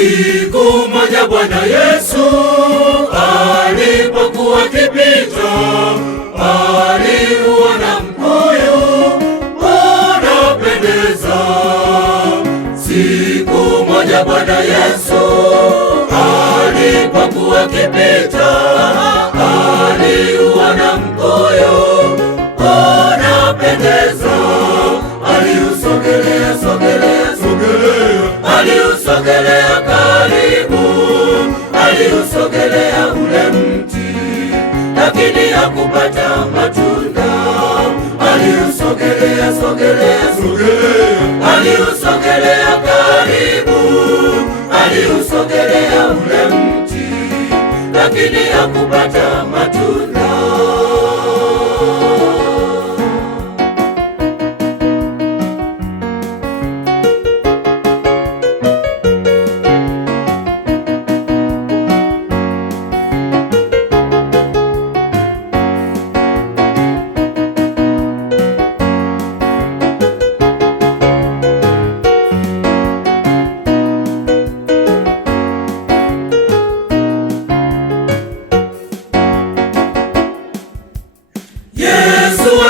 Siku moja Bwana Yesu alipokuwa akipita, aliuona mkuyu unapendeza. Siku moja Bwana Yesu alipokuwa akipita, aliuona mkuyu unapendeza. Aliusogelea, aliusogelea karibu, aliusogelea ule mti, lakini hakupata matunda. Aliusogelea, aliusogelea karibu, aliusogelea ule mti, lakini hakupata matunda.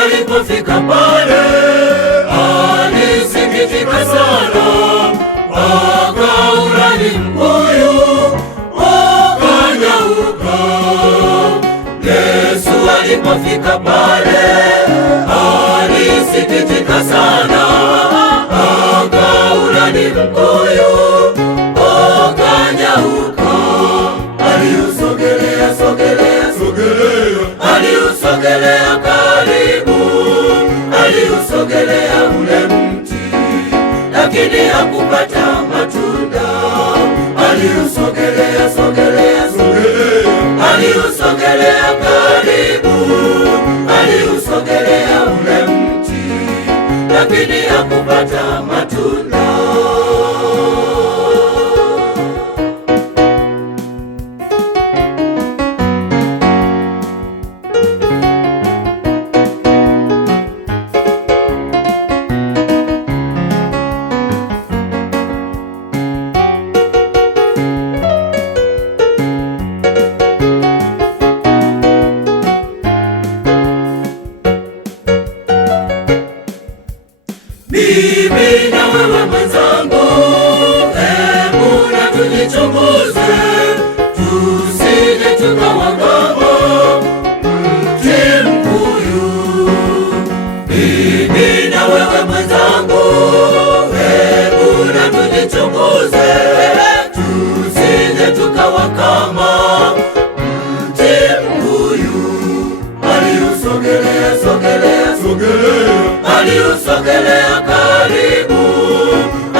Alipofika pale alisikitika sana, akaulani mkuyu ukanyauka. Yesu alipofika pale alisikitika sana, akaulani mkuyu ukanyauka. Aliusogelea, aliusogelea karibu, aliusogelea ule mti, lakini hakupata matunda. Aliusogelea, aliusogelea karibu, aliusogelea ule mti, lakini hakupata matunda. Mimi na wewe mwenzangu, hebu na tujichunguze, tusije tukawa kama mti mkuyu. Mimi na wewe mwenzangu, hebu na tujichunguze, tusije tukawa kama mti mkuyu. Aliusogelea, aliusogelea karibu,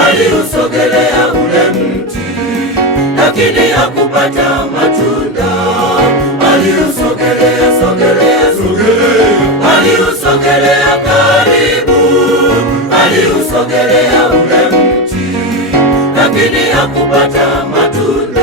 aliusogelea ule mti, lakini hakupata matunda. Aliusogelea, aliusogelea karibu, aliusogelea ule mti, lakini hakupata matunda.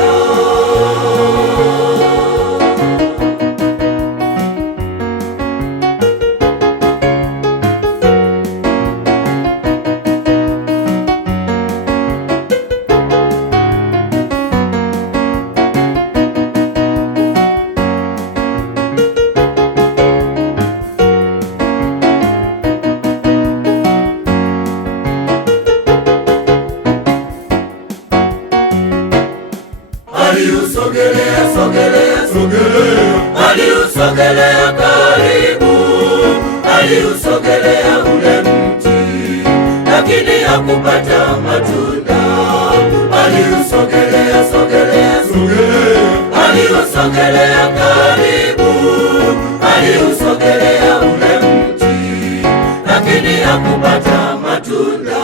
Aliusogelea karibu, aliusogelea ule mti, lakini hakupata matunda. Aliusogelea, aliusogelea karibu, aliusogelea ule mti, lakini hakupata matunda.